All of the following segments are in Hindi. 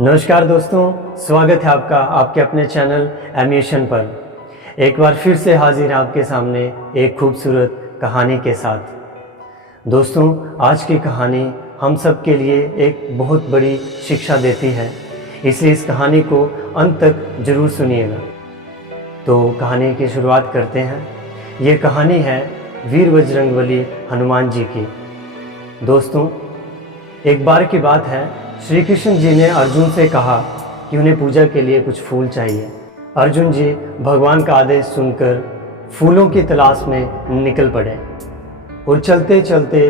नमस्कार दोस्तों, स्वागत है आपका आपके अपने चैनल एमिएशन पर। एक बार फिर से हाजिर है आपके सामने एक खूबसूरत कहानी के साथ। दोस्तों, आज की कहानी हम सब के लिए एक बहुत बड़ी शिक्षा देती है, इसलिए इस कहानी को अंत तक ज़रूर सुनिएगा। तो कहानी की शुरुआत करते हैं। ये कहानी है वीर बजरंगबली हनुमान जी की। दोस्तों, एक बार की बात है, श्री कृष्ण जी ने अर्जुन से कहा कि उन्हें पूजा के लिए कुछ फूल चाहिए। अर्जुन जी भगवान का आदेश सुनकर फूलों की तलाश में निकल पड़े और चलते चलते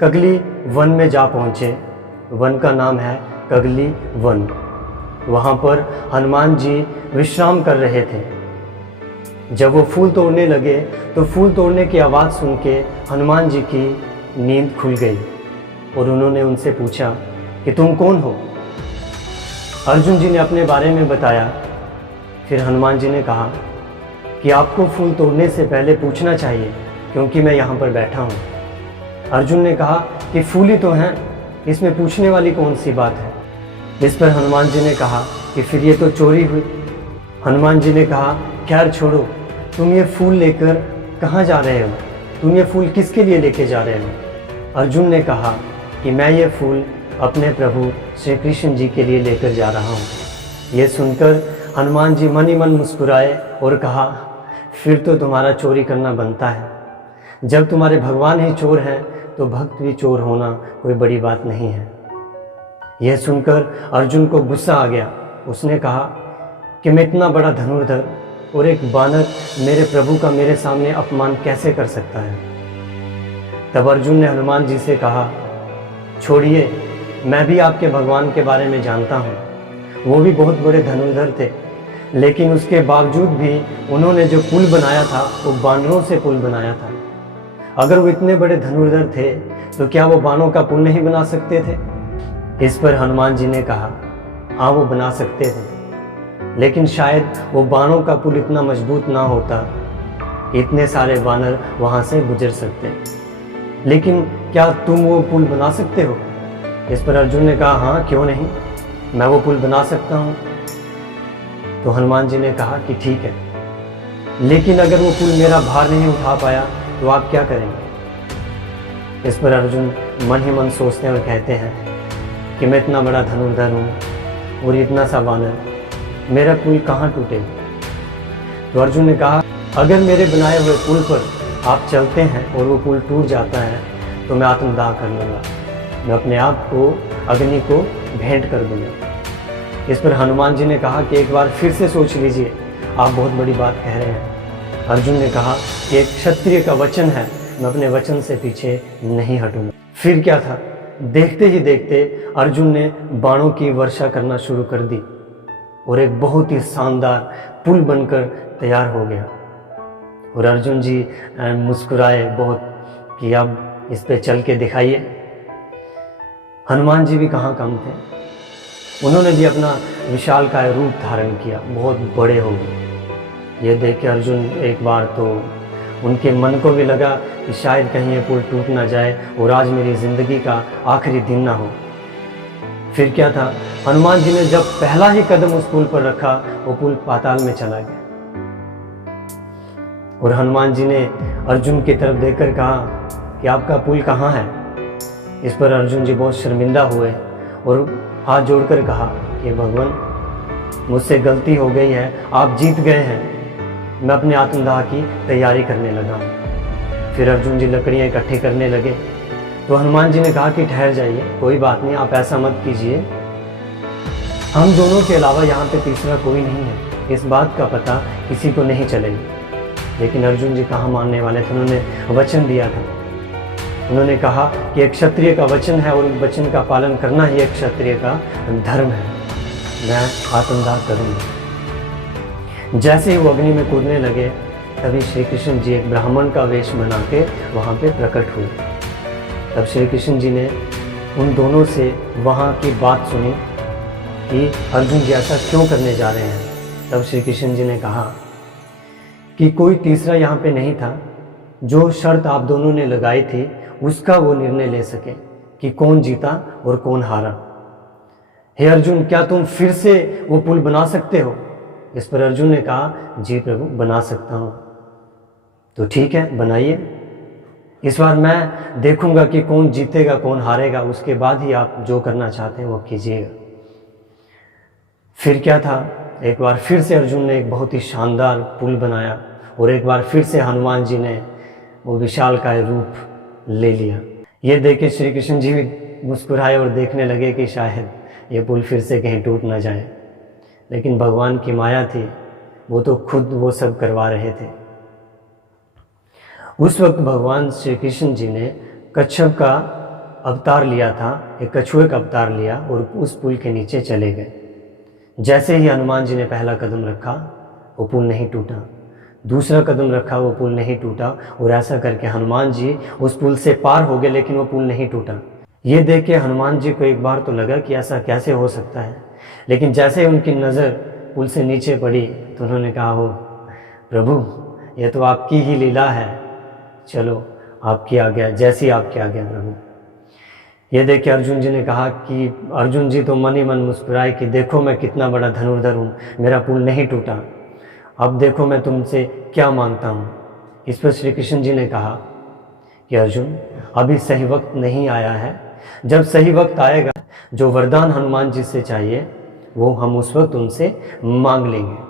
कगली वन में जा पहुँचे। वन का नाम है कगली वन। वहाँ पर हनुमान जी विश्राम कर रहे थे। जब वो फूल तोड़ने लगे तो फूल तोड़ने की आवाज़ सुन के हनुमान जी की नींद खुल गई और उन्होंने उनसे पूछा कि तुम कौन हो। अर्जुन जी ने अपने बारे में बताया। फिर हनुमान जी ने कहा कि आपको फूल तोड़ने से पहले पूछना चाहिए, क्योंकि मैं यहाँ पर बैठा हूँ। अर्जुन ने कहा कि फूल ही तो हैं, इसमें पूछने वाली कौन सी बात है। इस पर हनुमान जी ने कहा कि फिर ये तो चोरी हुई। हनुमान जी ने कहा, खैर छोड़ो, तुम ये फूल लेकर कहाँ जा रहे हो? तुम ये फूल किसके लिए लेके जा रहे हो? अर्जुन ने कहा कि मैं ये फूल अपने प्रभु श्री कृष्ण जी के लिए लेकर जा रहा हूँ। ये सुनकर हनुमान जी मन ही मन मुस्कुराए और कहा, फिर तो तुम्हारा चोरी करना बनता है। जब तुम्हारे भगवान ही चोर हैं तो भक्त भी चोर होना कोई बड़ी बात नहीं है। यह सुनकर अर्जुन को गुस्सा आ गया। उसने कहा कि मैं इतना बड़ा धनुर्धर और एक बानर मेरे प्रभु का मेरे सामने अपमान कैसे कर सकता है। तब अर्जुन ने हनुमान जी से कहा, छोड़िए, मैं भी आपके भगवान के बारे में जानता हूँ। वो भी बहुत बड़े धनुर्धर थे, लेकिन उसके बावजूद भी उन्होंने जो पुल बनाया था वो बानरों से पुल बनाया था। अगर वो इतने बड़े धनुर्धर थे तो क्या वो बानों का पुल नहीं बना सकते थे? इस पर हनुमान जी ने कहा, हाँ वो बना सकते थे, लेकिन शायद वो बानों का पुल इतना मजबूत ना होता कि इतने सारे बानर वहाँ से गुजर सकते। लेकिन क्या तुम वो पुल बना सकते हो? इस पर अर्जुन ने कहा, हाँ क्यों नहीं, मैं वो पुल बना सकता हूँ। तो हनुमान जी ने कहा कि ठीक है, लेकिन अगर वो पुल मेरा भार नहीं उठा पाया तो आप क्या करेंगे? इस पर अर्जुन मन ही मन सोचते हैं और कहते हैं कि मैं इतना बड़ा धनुर्धर हूँ और इतना सा बानर, मेरा पुल कहाँ टूटेगा? तो अर्जुन ने कहा, अगर मेरे बनाए हुए पुल पर आप चलते हैं और वो पुल टूट जाता है तो मैं आत्मदाह कर लूँगा, मैं अपने आप को अग्नि को भेंट कर दूँगा। इस पर हनुमान जी ने कहा कि एक बार फिर से सोच लीजिए, आप बहुत बड़ी बात कह रहे हैं। अर्जुन ने कहा कि एक क्षत्रिय का वचन है, मैं अपने वचन से पीछे नहीं हटूँगा। फिर क्या था, देखते ही देखते अर्जुन ने बाणों की वर्षा करना शुरू कर दी और एक बहुत ही शानदार पुल बनकर तैयार हो गया। और अर्जुन जी मुस्कुराए बहुत कि अब इस पे चल के दिखाइए। हनुमान जी भी कहाँ कम थे, उन्होंने भी अपना विशालकाय रूप धारण किया, बहुत बड़े हो गए। ये देख के अर्जुन एक बार तो उनके मन को भी लगा कि शायद कहीं ये पुल टूट ना जाए और आज मेरी ज़िंदगी का आखिरी दिन ना हो। फिर क्या था, हनुमान जी ने जब पहला ही कदम उस पुल पर रखा, वो पुल पाताल में चला गया। और हनुमान जी ने अर्जुन की तरफ देखकर कहा कि आपका पुल कहाँ है? इस पर अर्जुन जी बहुत शर्मिंदा हुए और हाथ जोड़कर कहा कि भगवान, मुझसे गलती हो गई है, आप जीत गए हैं, मैं अपने आत्मदाह की तैयारी करने लगा हूँ। फिर अर्जुन जी लकड़ियाँ इकट्ठी करने लगे। तो हनुमान जी ने कहा कि ठहर जाइए, कोई बात नहीं, आप ऐसा मत कीजिए, हम दोनों के अलावा यहाँ पे तीसरा कोई नहीं है, इस बात का पता किसी को नहीं चलेगा। लेकिन अर्जुन जी कहाँ मानने वाले थे, उन्होंने वचन दिया था। उन्होंने कहा कि एक क्षत्रिय का वचन है और वचन का पालन करना ही एक क्षत्रिय का धर्म है, मैं आत्मदाह करूँगा। जैसे ही वो अग्नि में कूदने लगे, तभी श्री कृष्ण जी एक ब्राह्मण का वेश बना के वहाँ पे प्रकट हुए। तब श्री कृष्ण जी ने उन दोनों से वहाँ की बात सुनी कि अर्जुन जी ऐसा क्यों करने जा रहे हैं। तब श्री कृष्ण जी ने कहा कि कोई तीसरा यहाँ पे नहीं था, जो शर्त आप दोनों ने लगाई थी उसका वो निर्णय ले सके कि कौन जीता और कौन हारा। हे अर्जुन, क्या तुम फिर से वो पुल बना सकते हो? इस पर अर्जुन ने कहा, जी प्रभु, बना सकता हूँ। तो ठीक है, बनाइए। इस बार मैं देखूंगा कि कौन जीतेगा कौन हारेगा, उसके बाद ही आप जो करना चाहते हैं वो कीजिएगा। फिर क्या था, एक बार फिर से अर्जुन ने एक बहुत ही शानदार पुल बनाया और एक बार फिर से हनुमान जी ने वो विशालकाय रूप ले लिया। ये देख के श्री कृष्ण जी भी मुस्कुराए और देखने लगे कि शायद ये पुल फिर से कहीं टूट ना जाए। लेकिन भगवान की माया थी, वो तो खुद वो सब करवा रहे थे। उस वक्त भगवान श्री कृष्ण जी ने कच्छप का अवतार लिया था, एक कछुए का अवतार लिया और उस पुल के नीचे चले गए। जैसे ही हनुमान जी ने पहला कदम रखा, वो पुल नहीं टूटा। दूसरा कदम रखा, वो पुल नहीं टूटा। और ऐसा करके हनुमान जी उस पुल से पार हो गए, लेकिन वो पुल नहीं टूटा। ये देख के हनुमान जी को एक बार तो लगा कि ऐसा कैसे हो सकता है। लेकिन जैसे ही उनकी नज़र पुल से नीचे पड़ी तो उन्होंने कहा, हो प्रभु, ये तो आपकी ही लीला है, चलो आपकी आज्ञा, जैसी आपकी आज्ञा प्रभु। ये देख के अर्जुन जी ने कहा कि अर्जुन जी तो मन ही मन मुस्कुराए कि देखो मैं कितना बड़ा धनुर्धर हूँ, मेरा पुल नहीं टूटा, अब देखो मैं तुमसे क्या मांगता हूँ। इस पर श्री कृष्ण जी ने कहा कि अर्जुन, अभी सही वक्त नहीं आया है, जब सही वक्त आएगा जो वरदान हनुमान जी से चाहिए वो हम उस वक्त उनसे मांग लेंगे।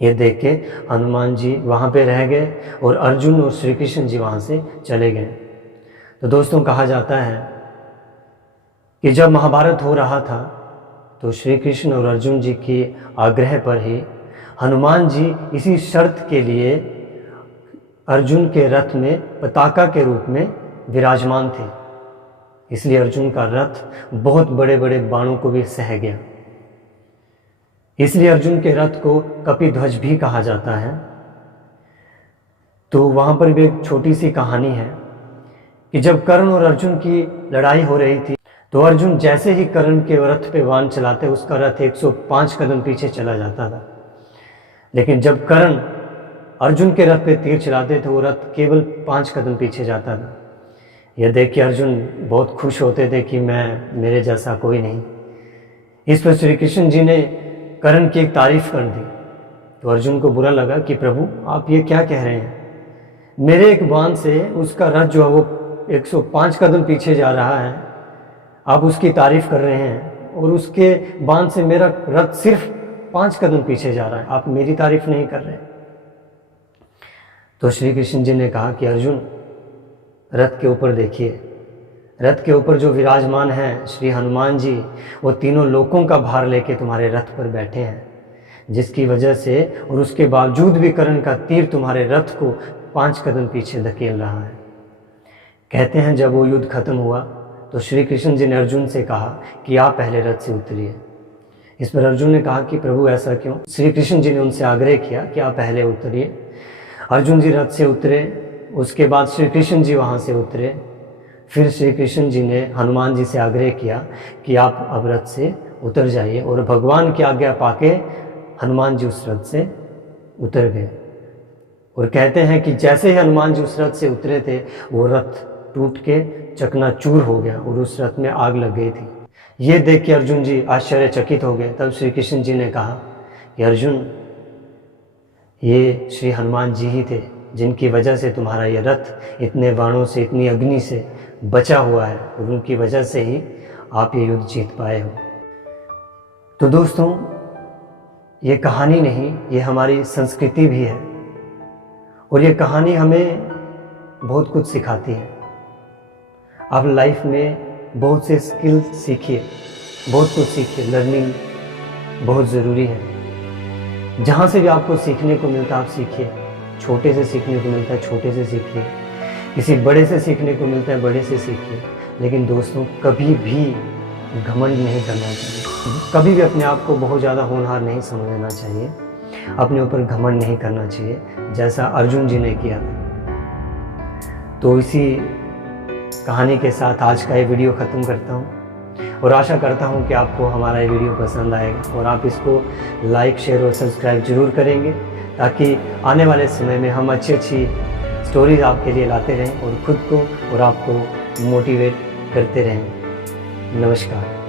ये देख के हनुमान जी वहाँ पे रह गए और अर्जुन और श्री कृष्ण जी वहाँ से चले गए। तो दोस्तों, कहा जाता है कि जब महाभारत हो रहा था तो श्री कृष्ण और अर्जुन जी के आग्रह पर ही हनुमान जी इसी शर्त के लिए अर्जुन के रथ में पताका के रूप में विराजमान थे। इसलिए अर्जुन का रथ बहुत बड़े बड़े बाणों को भी सह गया। इसलिए अर्जुन के रथ को कपिध्वज भी कहा जाता है। तो वहाँ पर भी एक छोटी सी कहानी है कि जब कर्ण और अर्जुन की लड़ाई हो रही थी तो अर्जुन जैसे ही कर्ण के रथ पे बाण चलाते उसका रथ 105 कदम पीछे चला जाता था। लेकिन जब कर्ण अर्जुन के रथ पे तीर चलाते थे वो रथ केवल 5 कदम पीछे जाता था। यह देख के अर्जुन बहुत खुश होते थे कि मेरे जैसा कोई नहीं। इस पर श्री कृष्ण जी ने कर्ण की एक तारीफ कर दी तो अर्जुन को बुरा लगा कि प्रभु, आप ये क्या कह रहे हैं, मेरे एक बाण से उसका रथ जो है वो 105 कदम पीछे जा रहा है, आप उसकी तारीफ कर रहे हैं, और उसके बाण से मेरा रथ सिर्फ 5 कदम पीछे जा रहा है, आप मेरी तारीफ नहीं कर रहे। तो श्री कृष्ण जी ने कहा कि अर्जुन, रथ के ऊपर देखिए, रथ के ऊपर जो विराजमान हैं श्री हनुमान जी, वो तीनों लोकों का भार लेके तुम्हारे रथ पर बैठे हैं, जिसकी वजह से और उसके बावजूद भी कर्ण का तीर तुम्हारे रथ को 5 कदम पीछे धकेल रहा है। कहते हैं जब वो युद्ध खत्म हुआ तो श्री कृष्ण जी ने अर्जुन से कहा कि आप पहले रथ से उतरिए। इस पर अर्जुन ने कहा कि प्रभु ऐसा क्यों? श्री कृष्ण जी ने उनसे आग्रह किया कि आप पहले उतरिए। अर्जुन जी रथ से उतरे, उसके बाद श्री कृष्ण जी वहाँ से उतरे। फिर श्री कृष्ण जी ने हनुमान जी से आग्रह किया कि आप अब रथ से उतर जाइए, और भगवान की आज्ञा पाके हनुमान जी उस रथ से उतर गए। और कहते हैं कि जैसे ही हनुमान जी उस रथ से उतरे थे वो रथ टूट के चकनाचूर हो गया और उस रथ में आग लग गई थी। ये देख के अर्जुन जी आश्चर्यचकित हो गए। तब श्री कृष्ण जी ने कहा कि अर्जुन, ये श्री हनुमान जी ही थे जिनकी वजह से तुम्हारा ये रथ इतने बाणों से, इतनी अग्नि से बचा हुआ है, और उनकी वजह से ही आप ये युद्ध जीत पाए हो। तो दोस्तों, ये कहानी नहीं, ये हमारी संस्कृति भी है, और ये कहानी हमें बहुत कुछ सिखाती है। आप लाइफ में बहुत से स्किल सीखिए, बहुत कुछ सीखिए। लर्निंग बहुत ज़रूरी है। जहाँ से भी आपको सीखने को मिलता है आप सीखिए। छोटे से सीखने को मिलता है छोटे से सीखिए, किसी बड़े से सीखने को मिलता है बड़े से सीखिए। लेकिन दोस्तों, कभी भी घमंड नहीं करना चाहिए, कभी भी अपने आप को बहुत ज़्यादा होनहार नहीं समझना चाहिए, अपने ऊपर घमंड नहीं करना चाहिए जैसा अर्जुन जी ने किया था। तो इसी कहानी के साथ आज का ये वीडियो ख़त्म करता हूँ, और आशा करता हूँ कि आपको हमारा ये वीडियो पसंद आएगा और आप इसको लाइक, शेयर और सब्सक्राइब ज़रूर करेंगे, ताकि आने वाले समय में हम अच्छी अच्छी स्टोरीज आपके लिए लाते रहें और ख़ुद को और आपको मोटिवेट करते रहें। नमस्कार।